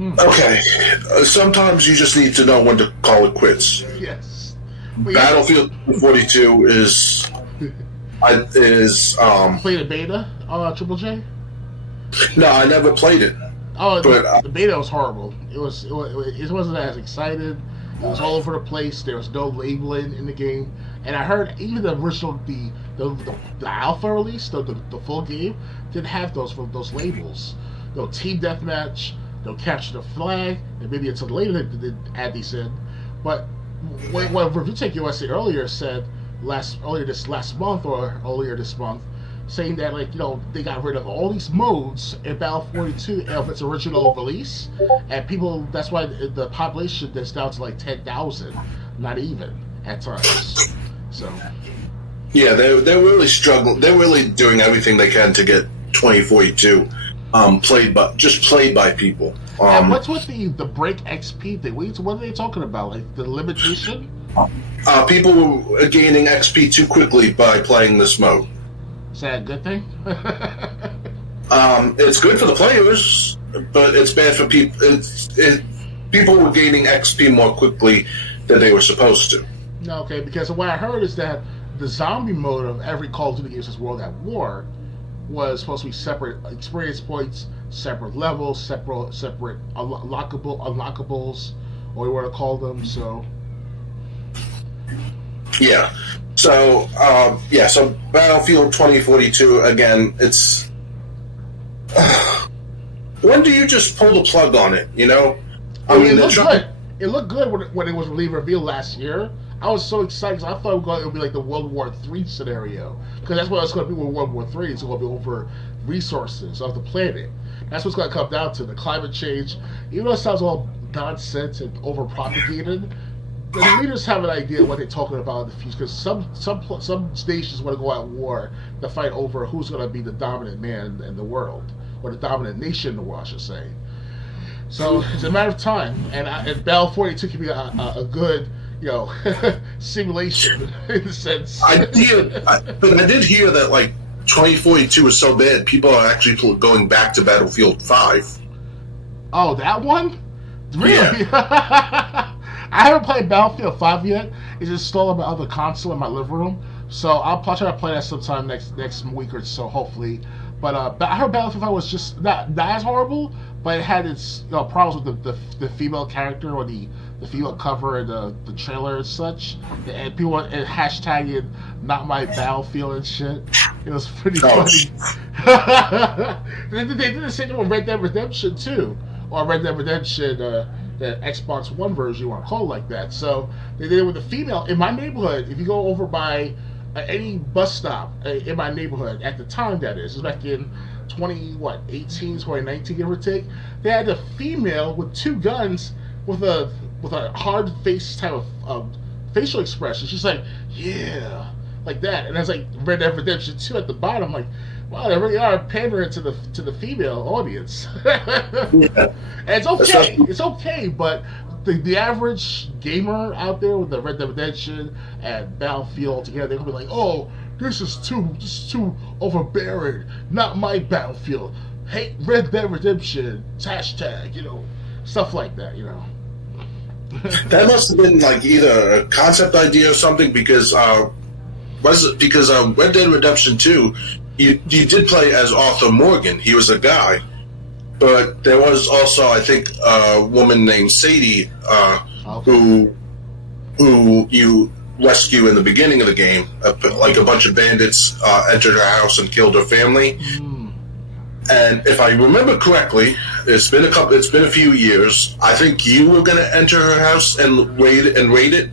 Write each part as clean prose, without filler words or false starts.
Okay, sometimes you just need to know when to call it quits. Yes. Well, yeah. Battlefield 42 You played a beta, Triple J? no, I never played it, Oh, but the beta was horrible. It wasn't as excited. It was all over the place. There was no labeling in the game, and I heard even the original the alpha release, the full game, didn't have those labels. No team deathmatch, no capture the flag, and maybe until later they did add these in. But what Review Tech USA earlier said earlier this month or earlier this month, saying that they got rid of all these modes in Battle 42 of its original release, and people that's why the population is down to like 10,000, not even at times. So yeah, they're really struggling. They're really doing everything they can to get 2042 played by people. And what's with the break XP thing? What are they talking about? Like the limitation? People are gaining XP too quickly by playing this mode. Is that a good thing? It's good for the players, but it's bad for people. People were gaining XP more quickly than they were supposed to. No, okay, because what I heard is that the zombie mode of every Call of Duty game since World at War was supposed to be separate experience points, separate levels, separate unlockables, or you want to call them. So yeah. So so Battlefield 2042 again. It's when do you just pull the plug on it? You know, it looked good. It looked good when it was revealed last year. I was so excited because I thought it would be like the World War III scenario, because that's what it's going to be with World War III. It's going to be over resources of the planet. That's what's going to come down to the climate change. Even though it sounds all nonsense and over propagated, the leaders have an idea of what they're talking about in the future. Because some nations want to go at war to fight over who's going to be the dominant man in the world, or the dominant nation in the world, I should say. So it's a matter of time, and Battle 42 could be a good, simulation in a sense. but I did hear that like 2042 is so bad, people are actually going back to Battlefield 5. Oh, that one? Really? Yeah. I haven't played Battlefield 5 yet. It's installed on my other console in my living room, so I'll try to play that sometime next week or so, hopefully. But I heard Battlefield 5 was just not as horrible, but it had its problems with the female character or the female cover and the trailer and such, and people were hashtagging "not my Battlefield" and shit. It was pretty funny. They did the same thing with Red Dead Redemption too, or Red Dead Redemption, the Xbox One version, you want to call it like that. So they did it with the female in my neighborhood. If you go over by any bus stop in my neighborhood at the time, that is, it was back in 2019, give or take, they had a female with two guns with a hard face type of facial expression. She's like, yeah, like that, and that's like Red Dead Redemption 2 at the bottom. Like, wow, they really are pandering to the female audience. Yeah. And it's okay. It's okay, but the average gamer out there with the Red Dead Redemption and Battlefield together, they're gonna be like, oh, this is too overbearing. Not my Battlefield. Hate Red Dead Redemption. Hashtag, stuff like that, That must have been like either a concept idea or something, because Red Dead Redemption 2, you did play as Arthur Morgan. He was a guy, but there was also, I think, a woman named Sadie who you rescue in the beginning of the game. Like a bunch of bandits entered her house and killed her family. And if I remember correctly, it's been a few years. I think you were going to enter her house and raid it.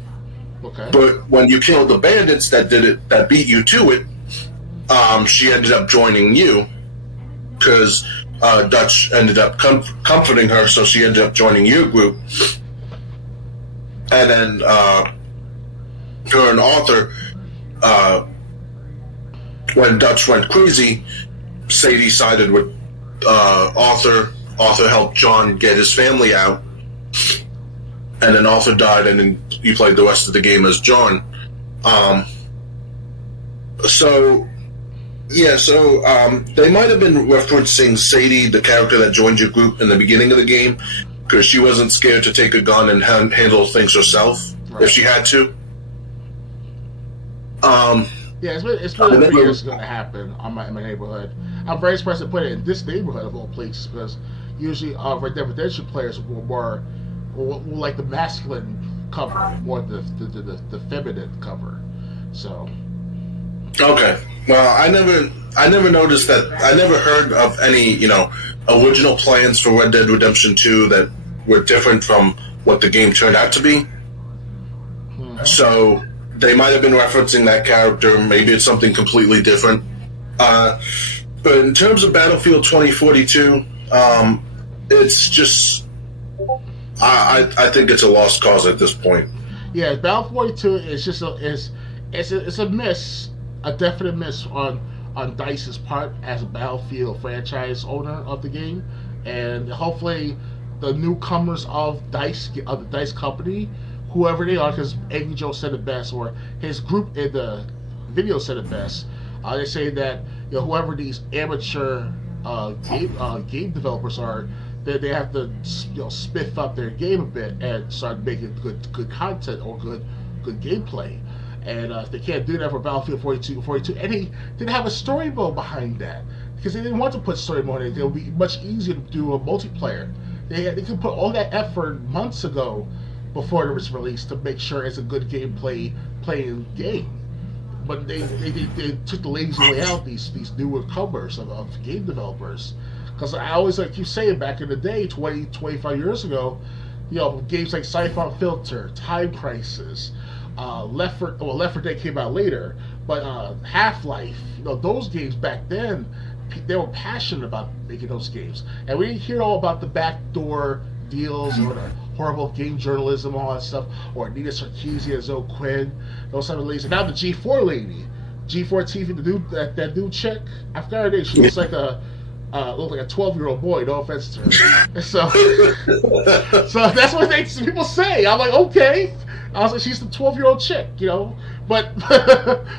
Okay. But when you killed the bandits that beat you to it, she ended up joining you, because Dutch ended up comforting her, so she ended up joining your group. And then her and Arthur, when Dutch went crazy, Sadie sided with Arthur. Arthur helped John get his family out, and then Arthur died, and then you played the rest of the game as John. So they might have been referencing Sadie, the character that joined your group in the beginning of the game, because she wasn't scared to take a gun and handle things herself if she had to. Yeah, it's been a few years going to happen in my neighborhood. I'm very surprised to put it in this neighborhood of all places, because usually Red Dead Redemption players were more like the masculine cover, more the feminine cover. So. Okay. Well, I never noticed that. I never heard of any, original plans for Red Dead Redemption 2 that were different from what the game turned out to be. Mm-hmm. So they might have been referencing that character. Maybe it's something completely different. But in terms of Battlefield 2042, it's just, I think it's a lost cause at this point. Yeah, Battlefield 42 is just it's a miss, a definite miss on DICE's part as a Battlefield franchise owner of the game, and hopefully the newcomers of the DICE company, whoever they are, because Angry Joe said it best, or his group in the video said it best. They say that whoever these amateur game developers are, they have to spiff up their game a bit and start making good content or good gameplay. And if they can't do that for Battlefield 42, and they didn't have a story mode behind that, because they didn't want to put story mode in. It would be much easier to do a multiplayer. They could put all that effort months ago before it was released to make sure it's a good playing game. But they took the lazy way out, these newer covers of game developers. Because I always keep saying, back in the day, 25 years ago, games like Siphon Filter, Time Crisis, Left 4 Dead came out later, but Half-Life, those games back then, they were passionate about making those games. And we didn't hear all about the backdoor deals or the horrible game journalism, all that stuff, or Anita Sarkeesian, Zoe Quinn, those type of ladies. And now the G4 lady, G4TV, that dude chick, I forgot her name. She looks like a 12-year-old boy. No offense to her. So that's what people say. I'm like, okay. I was like, she's the 12-year-old chick, But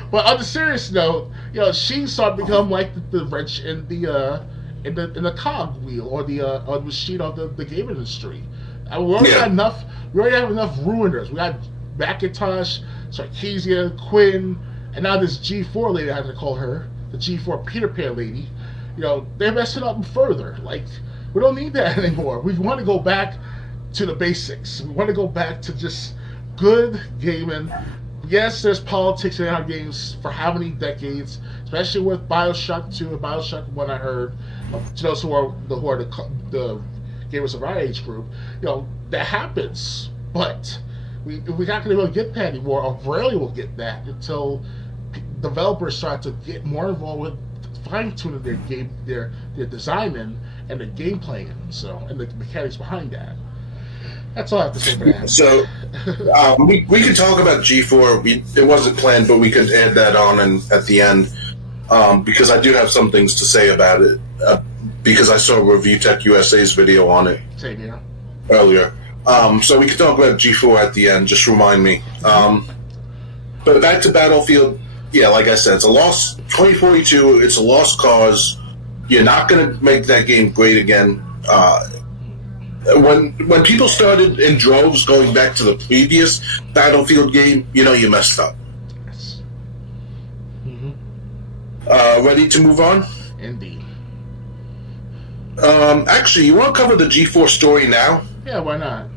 but on the serious note, she started to become like the wrench in the cog wheel or the machine of the game industry. We already have enough ruiners. We got Macintosh, Sarkeesian, Quinn, and now this G4 lady, I have to call her the G4 Peter Pan lady. They're messing up further. Like, we don't need that anymore. We want to go back to the basics. We want to go back to just good gaming. Yes, there's politics in our games for how many decades, especially with BioShock 2 and BioShock 1, I heard. To those who are the gamers of our age group, that happens. But we're not going to be able to get that anymore, or rarely will get that until developers start to get more involved with fine-tuning their game, their designing and the gameplay, and the mechanics behind that. That's all I have to say for that. So, we could talk about G4. It wasn't planned, but we could add that on at the end, because I do have some things to say about it, because I saw Review Tech USA's video on it. Same here. Earlier. So we could talk about G4 at the end, just remind me. But back to Battlefield, like I said, it's a lost 2042, it's a lost cause. You're not going to make that game great again. When people started in droves going back to the previous Battlefield game, you messed up. Yes. Mm-hmm. Ready to move on? Indeed. Actually, you want to cover the G4 story now? Yeah, why not?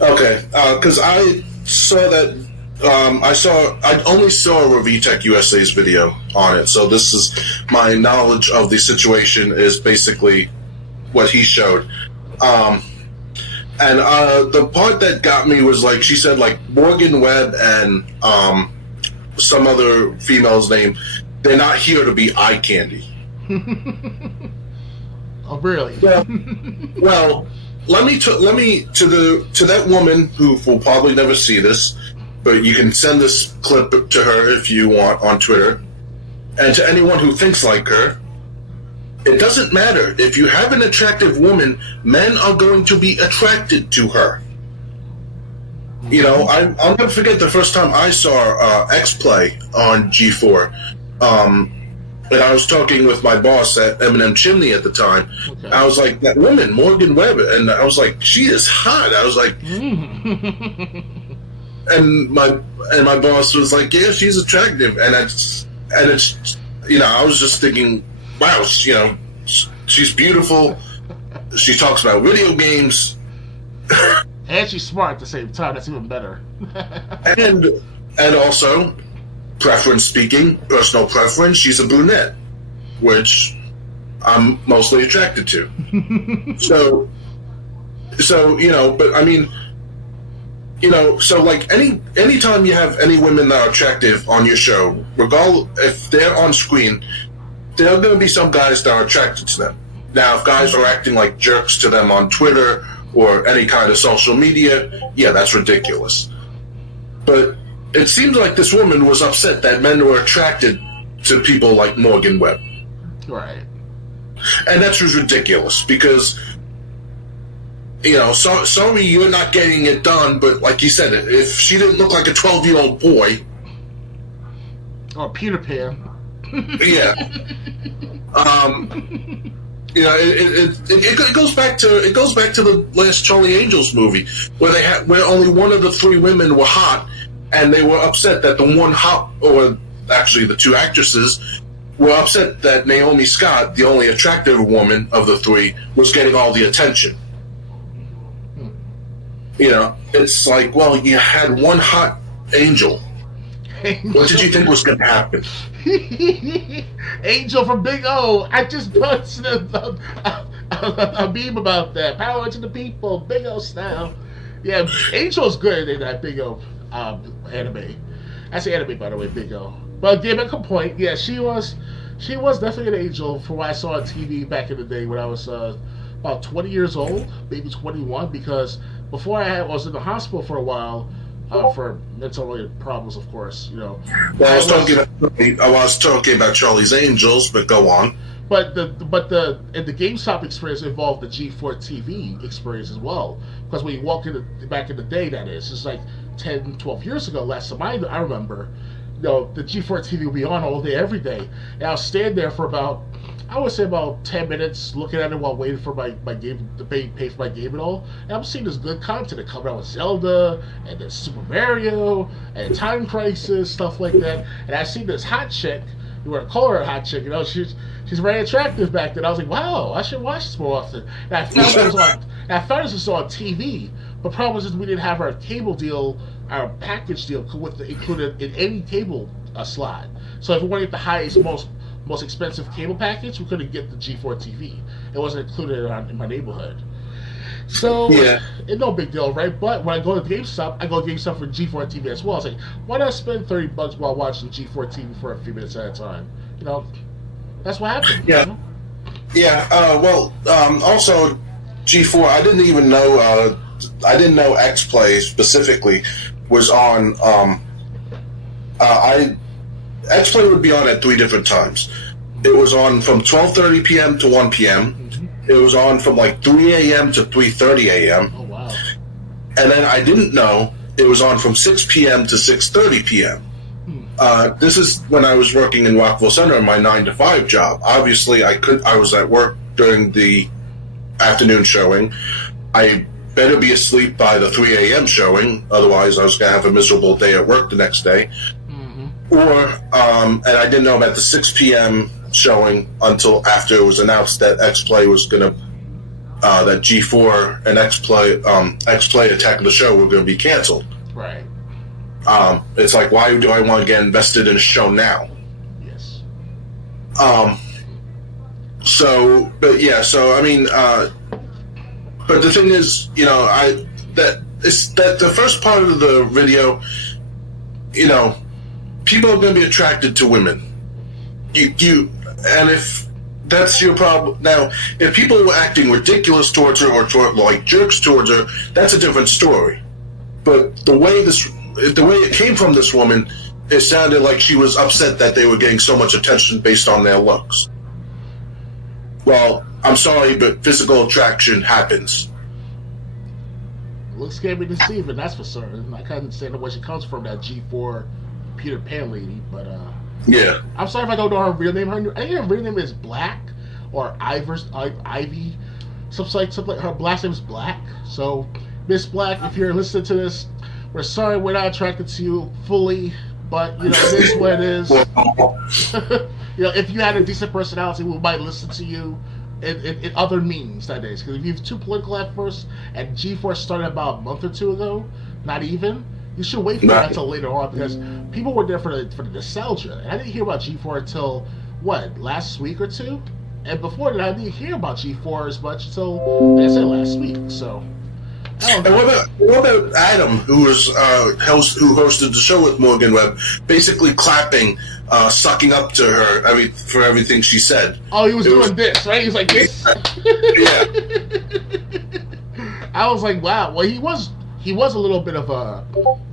Okay, because I saw that. I only saw Revitech USA's video on it, so this is my knowledge of the situation is basically what he showed. And the part that got me was she said Morgan Webb and some other female's name. They're not here to be eye candy. Oh, really? Well, let me to that woman who will probably never see this, but you can send this clip to her if you want on Twitter, and to anyone who thinks like her. It doesn't matter. If you have an attractive woman, men are going to be attracted to her. I'll never forget the first time I saw X Play on G4. and I was talking with my boss at M&M Chimney at the time. Okay. I was like, that woman, Morgan Webb, and I was like, she is hot. I was like, and my boss was like, yeah, she's attractive, and it's I was just thinking, wow, she's beautiful. She talks about video games, and she's smart at the same time. That's even better. and also, preference speaking, personal preference, she's a brunette, which I'm mostly attracted to. so but I mean, so like anytime you have any women that are attractive on your show, regardless if they're on screen, there are going to be some guys that are attracted to them. Now, if guys are acting like jerks to them on Twitter or any kind of social media, yeah, that's ridiculous. But it seems like this woman was upset that men were attracted to people like Morgan Webb. Right. And that's just ridiculous because, sorry you're not getting it done, but like you said, if she didn't look like a 12-year-old boy. Or Peter Pan. Yeah. It goes back to the last Charlie Angels movie where only one of the three women were hot, and they were upset that the one hot, or actually the two actresses, were upset that Naomi Scott, the only attractive woman of the three, was getting all the attention. It's like, well, you had one hot angel. What did you think was going to happen? Angel from Big O. I just posted a meme about that. Power to the people, Big O style. Yeah, Angel's good in that Big O anime. That's the anime, by the way, Big O. But give a point. Yeah, she was definitely an angel from what I saw on TV back in the day when I was about 20 years old, maybe 21. Because before I was in the hospital for a while. For mental problems, of course, Well, I was talking about Charlie's Angels, but go on. But the GameStop experience involved the G4TV experience as well, because when you walk in back in the day, that is, it's like 10, 12 years ago. Last time I remember, the G4TV would be on all day, every day, and I'll stand there for about 10 minutes looking at it while waiting for my game to pay for my game and all. And I'm seeing this good content coming out with Zelda and then Super Mario and Time Crisis, stuff like that. And I see this hot chick, you want to call her a hot chick, she's very attractive back then. I was like, wow, I should watch this more often. And I found this was on TV. But the problem is we didn't have our cable deal, our package deal included in any cable slot. So if we wanted the highest, most expensive cable package, we couldn't get the G4TV. It wasn't included in my neighborhood. So, yeah. It's no big deal, right? But when I go to GameStop, I go to GameStop for G4TV as well. I was like, why not spend $30 while watching G4TV for a few minutes at a time? That's what happened. Yeah. Yeah. Also, G4, I didn't even know, X-Play specifically was on, X-Play would be on at 3 different times. It was on from 12:30 p.m. to 1 p.m. Mm-hmm. It was on from like 3 a.m. to 3:30 a.m. Oh, wow. And then I didn't know it was on from 6 p.m. to 6:30 p.m. This is when I was working in Rockville Center in my 9-to-5 job. Obviously, I was at work during the afternoon showing. I better be asleep by the 3 a.m. showing, otherwise I was going to have a miserable day at work the next day. And I didn't know about the 6 p.m. showing until after it was announced that X-Play was going to, that G4 and X-Play Attack of the Show were going to be canceled. Right. It's like, why do I want to get invested in a show now? Yes. But the thing is, that the first part of the video, people are going to be attracted to women. And if that's your problem, now, if people were acting ridiculous towards her or like jerks towards her, that's a different story. But the way it came from this woman, it sounded like she was upset that they were getting so much attention based on their looks. Well, I'm sorry, but physical attraction happens. Looks can be deceiving, that's for certain. I can't understand where she comes from, that G4 Peter Pan lady, but Yeah. I'm sorry if I don't know her real name. I think her real name is Black or Ivy. Something like her last name is Black. So, Miss Black, if you're listening to this, we're sorry we're not attracted to you fully, but it is what it is. If you had a decent personality, we might listen to you in other means nowadays. Because if you're too political at first, and G4 started about a month or two ago, not even. You should wait for that until later on because people were there for the nostalgia. And I didn't hear about G4 until last week or two? And before that, I didn't hear about G4 as much until, like I said, last week. So, I don't know. And what about Adam, who was who hosted the show with Morgan Webb, basically clapping, sucking up to her for everything she said? Oh, he was doing this, right? He was like this. Yeah. I was like, wow. Well, he was a little bit of a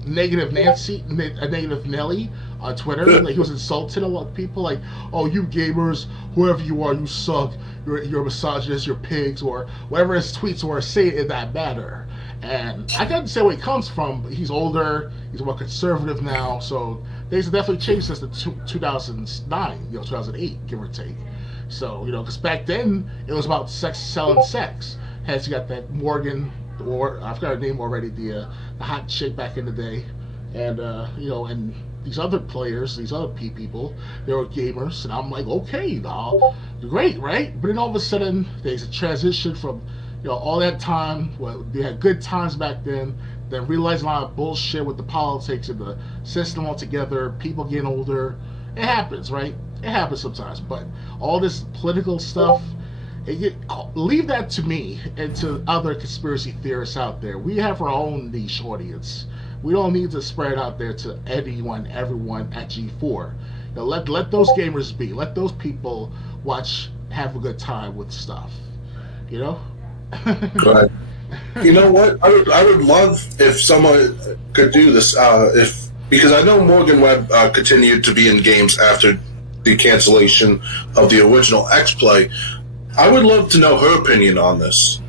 negative negative Nelly on Twitter. Like he was insulting a lot of people, like, "Oh, you gamers, whoever you are, you suck. You're misogynists, you're pigs," or whatever his tweets were saying in that manner. And I can't say where he comes from, but he's older, he's more conservative now, so things have definitely changed since the 2009, 2008, give or take. So, because back then it was about selling sex. Hence, you got that Morgan. Or I forgot her name already, the hot chick back in the day, and and these other players, these other people, they were gamers, and I'm like, okay, now, great, right? But then all of a sudden, there's a transition from all that time. Well, they had good times back then realized a lot of bullshit with the politics and the system altogether. People getting older, it happens, right? It happens sometimes, but all this political stuff. Leave that to me and to other conspiracy theorists out there. We have our own niche audience. We don't need to spread it out there to everyone at G4. Let those gamers be. Let those people have a good time with stuff. Right. You know what? I would love if someone could do this. Because I know Morgan Webb continued to be in games after the cancellation of the original X-Play. I would love to know her opinion on this.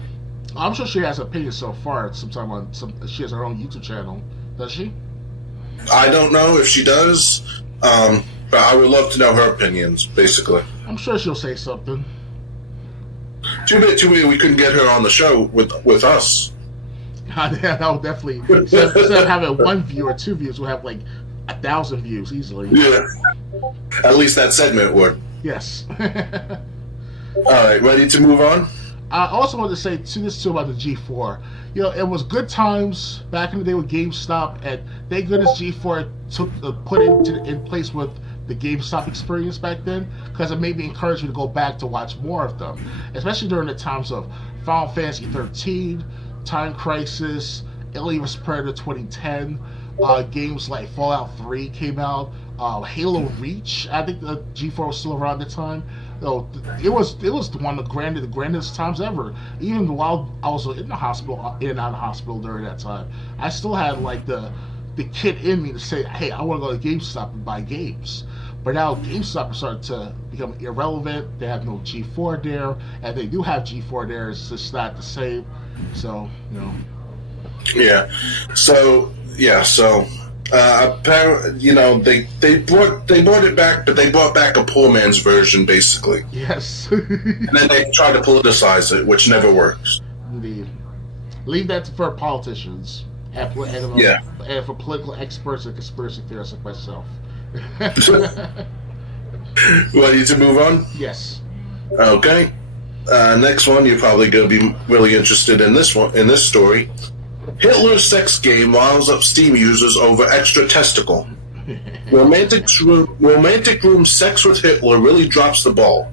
I'm sure she has an opinion so far. She has her own YouTube channel, does she? I don't know if she does, but I would love to know her opinions. Basically, I'm sure she'll say something. Too bad we couldn't get her on the show with us. That would definitely instead of having 1 view or 2 views, we'll have like 1,000 views easily. Yeah, at least that segment would. Yes. All right, ready to move on? I also wanted to say this too about the G4. It was good times back in the day with GameStop, and thank goodness G4 put in place with the GameStop experience back then, because it made me encourage me to go back to watch more of them, especially during the times of Final Fantasy 13, Time Crisis, Alien vs Predator 2010, games like Fallout 3 came out, Halo Reach. I think the G4 was still around at the time. It was one of the grandest times ever. Even while I was in and out of the hospital during that time, I still had like the kid in me to say, "Hey, I want to go to GameStop and buy games." But now GameStop is starting to become irrelevant. They have no G4 there, and they do have G4 there. It's just not the same. So Yeah. So apparently, they brought it back, but they brought back a poor man's version, basically. Yes. And then they tried to politicize it, which never works. Indeed. Leave that for politicians and for political experts and conspiracy theorists like myself. Ready to move on? Yes. Okay. Next one, you're probably going to be really interested in this story. Hitler's sex game riles up Steam users over extra testicle. Romantic room sex with Hitler really drops the ball.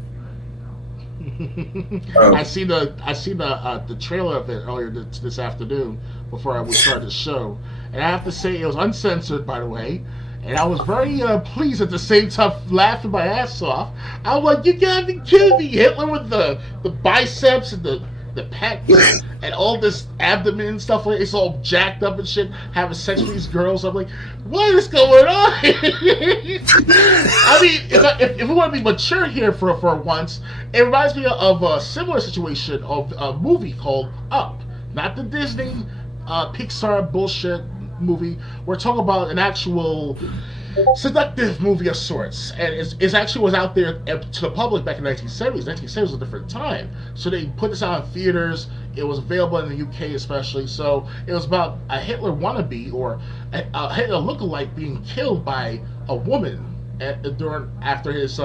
I see the trailer of it earlier this afternoon before we started the show, and I have to say it was uncensored, by the way. And I was very pleased at the same time, laughing my ass off. I was like, "You gotta be kidding me!" Hitler with the biceps and the pecs and all this abdomen and stuff like it's all jacked up and shit, having sex with these girls. I'm like, what is going on? I mean, if we want to be mature here for once, it reminds me of a similar situation of a movie called Up. Not the Disney Pixar bullshit movie. We're talking about an actual seductive movie of sorts, and it's actually was out there to the public back in 1970s. 1970s was a different time, so they put this out in theaters. It was available in the UK especially. So it was about a Hitler wannabe or a Hitler lookalike being killed by a woman after his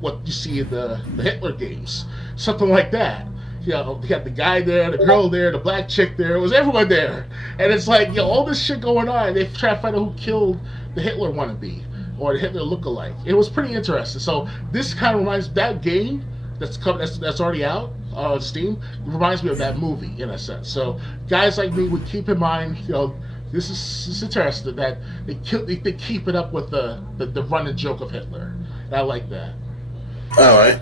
what you see in the Hitler games, something like that. You know, you got the guy there, the girl there, the black chick there. It was everyone there, and it's like, you know, all this shit going on. They try to find out who killed the Hitler wannabe or the Hitler lookalike. It was pretty interesting. So this kind of reminds that game that's already out on Steam. It reminds me of that movie in a sense. So guys like me would keep in mind, you know, this is interesting that they keep it up with the running joke of Hitler. And I like that. All right.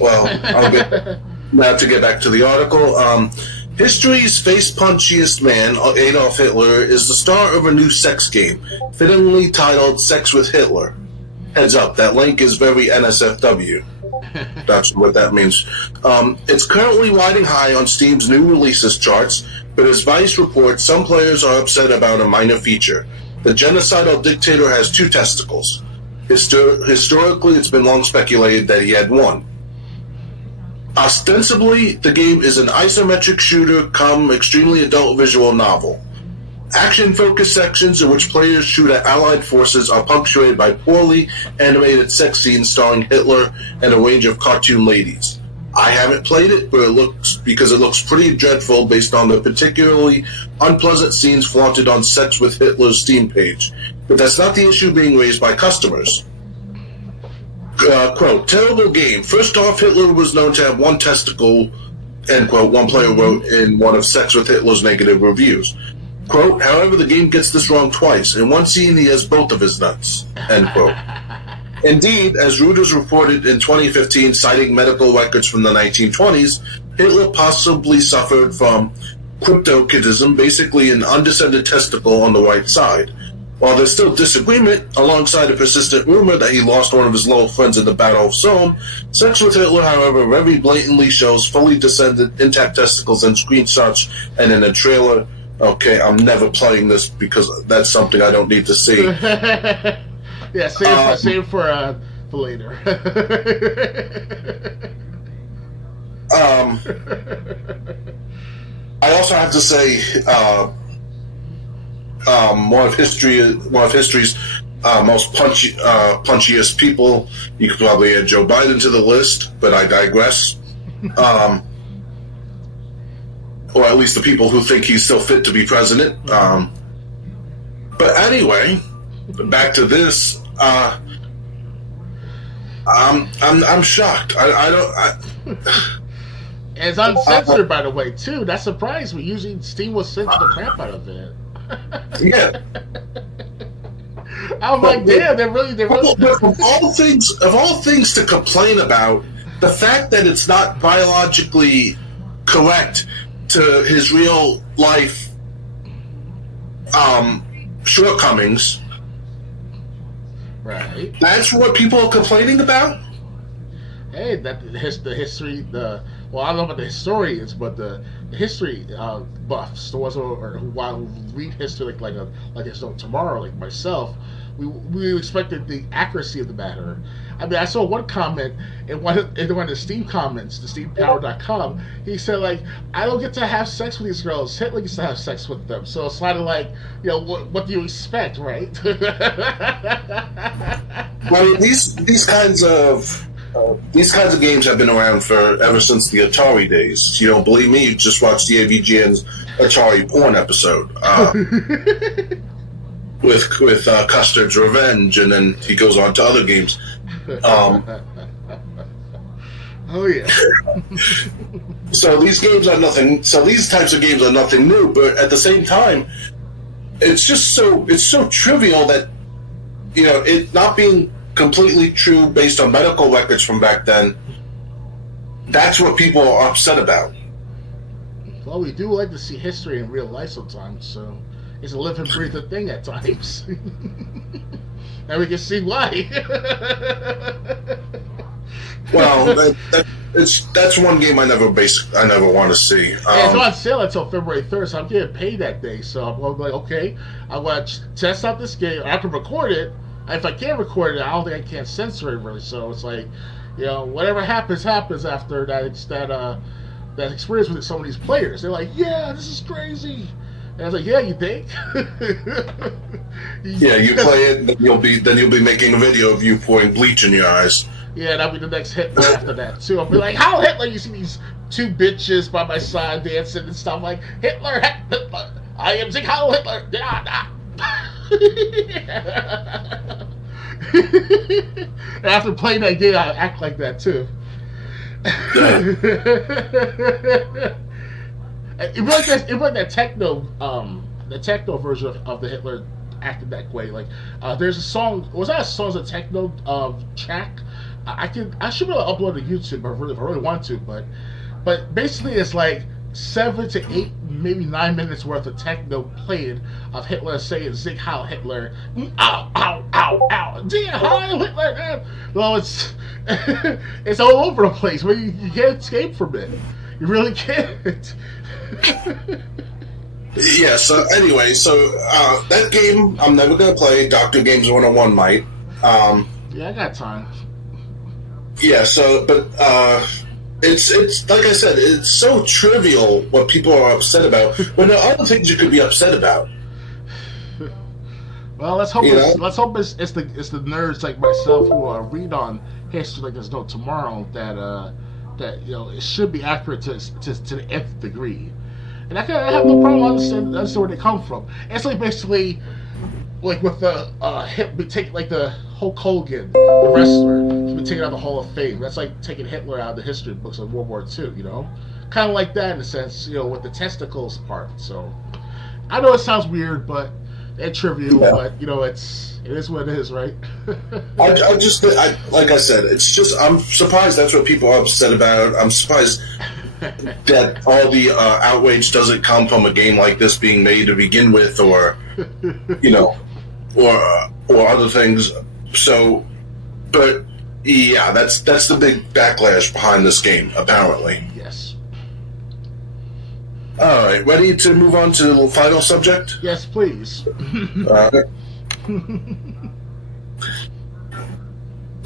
Well, I'll get. Now to get back to the article, history's face-punchiest man, Adolf Hitler, is the star of a new sex game, fittingly titled Sex with Hitler. Heads up, that link is very NSFW. That's what that means. It's currently riding high on Steam's new releases charts, but as Vice reports, some players are upset about a minor feature. The genocidal dictator has 2 testicles. Historically, it's been long speculated that he had 1. Ostensibly, the game is an isometric shooter come extremely adult visual novel. Action-focused sections in which players shoot at allied forces are punctuated by poorly animated sex scenes starring Hitler and a range of cartoon ladies. I haven't played it, but it looks pretty dreadful based on the particularly unpleasant scenes flaunted on Sex with Hitler's Steam page. But that's not the issue being raised by customers. Quote, terrible game. First off, Hitler was known to have 1 testicle, end quote, one player wrote in one of Sex with Hitler's negative reviews. Quote, however, the game gets this wrong twice. In one scene, he has both of his nuts, end quote. Indeed, as Reuters reported in 2015, citing medical records from the 1920s, Hitler possibly suffered from cryptorchidism, basically an undescended testicle on the right side. While there's still disagreement, alongside a persistent rumor that he lost one of his loyal friends in the Battle of Somme, Sex with Hitler, however, very blatantly shows fully descended intact testicles in screenshots and in a trailer. Okay, I'm never playing this because that's something I don't need to see. Yeah, save for later. I also have to say, one of history's most punchiest people. You could probably add Joe Biden to the list, but I digress. Or at least the people who think he's still fit to be president. But anyway, back to this. I'm shocked. It's uncensored, by the way, too. That surprised me. Usually, Steam will censor the crap out of it. Yeah. I'm like, damn, they're really. But of all things to complain about, the fact that it's not biologically correct to his real life shortcomings. Right. That's what people are complaining about? Hey, the history, well, I don't know about the historians, but the history buffs, the ones who read history like it's no tomorrow, like myself, we expected the accuracy of the matter. I mean, I saw one comment in one of the Steam comments, the SteamPower.com. He said, like, I don't get to have sex with these girls. Hitler gets to have sex with them. So it's kind of like, you know, what do you expect, right? Well, these kinds of games have been around ever since the Atari days. You don't believe me? You just watch the AVGN's Atari porn episode with Custard's Revenge, and then he goes on to other games. Oh yeah. So these games are nothing. So these types of games are nothing new, but at the same time, it's so trivial that, you know, it not being completely true based on medical records from back then. That's what people are upset about. Well, we do like to see history in real life sometimes, so it's a living, breathing thing at times. And we can see why. Well, that's one game I never want to see. Yeah, it's on sale until February 3rd, so I'm getting paid that day. So I'm like, okay, I want to test out this game. I can record it. If I can't record it, I don't think I can censor it really. So it's like, whatever happens after that experience with some of these players. They're like, yeah, this is crazy. And I was like, yeah, you think? Yeah, you play it, then you'll be making a video of you pouring bleach in your eyes. Yeah, that'll be the next Hitler after that too. I'll be like, how Hitler? You see these two bitches by my side dancing and stuff like Hitler, Hitler. I am Sieg Heil Hitler. And after playing that game, I act like that too. It really like that techno, the techno version of the Hitler acted that way. Like, there's a song. Was that a song? It's a techno track. I should be able to upload to YouTube if I really want to, but basically it's like 7 to 8, maybe 9 minutes worth of techno played of Hitler saying Sieg Heil Hitler, ow, ow, ow, ow, Sieg Heil Hitler. Well, it's it's all over the place. But you can't escape from it. You really can't. Yeah. So anyway, that game I'm never gonna play. Doctor Games 101 might. Yeah, I got time. Yeah, but it's like I said, it's so trivial what people are upset about when there are other things you could be upset about. Well, let's hope it's the nerds like myself who read on history like there's no tomorrow that it should be accurate to the nth degree, and I have no problem understand where they come from. It's like basically like with the take like the Hulk Hogan, the wrestler, he's been taken out of the Hall of Fame. That's like taking Hitler out of the history books of World War II, kind of like that in a sense, with the testicles part. So I know it sounds weird, but and trivial, but it is what it is, right? Like I said, it's just I'm surprised that's what people are upset about. I'm surprised that all the outrage doesn't come from a game like this being made to begin with, or or other things. So, but yeah, that's the big backlash behind this game, apparently. Yes. All right, ready to move on to the final subject? Yes, please.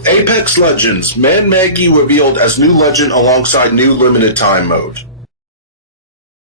Apex Legends: Man Maggie revealed as new legend alongside new limited time mode.